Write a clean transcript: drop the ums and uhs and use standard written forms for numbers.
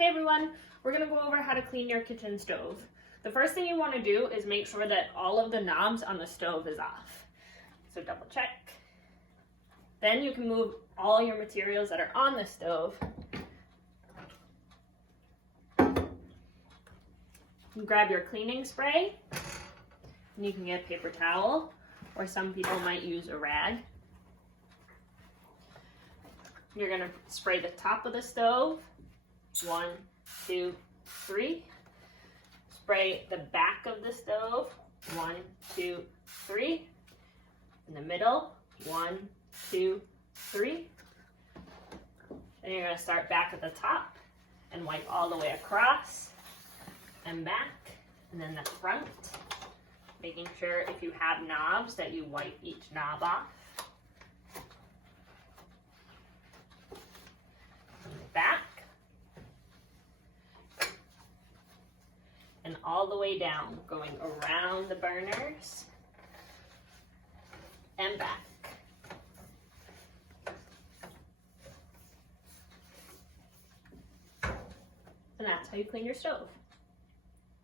Hey everyone, we're going to go over how to clean your kitchen stove. The first thing you want to do is make sure that all of the knobs on the stove is off. So double check. Then you can move all your materials that are on the stove. You grab your cleaning spray, and you can get a paper towel, or some people might use a rag. You're going to spray the top of the stove. 1, 2, 3. Spray the back of the stove. 1, 2, 3. In the middle. 1, 2, 3. Then you're going to start back at the top and wipe all the way across and back. And then the front, making sure if you have knobs that you wipe each knob off. And the back. And all the way down, going around the burners and back. And that's how you clean your stove.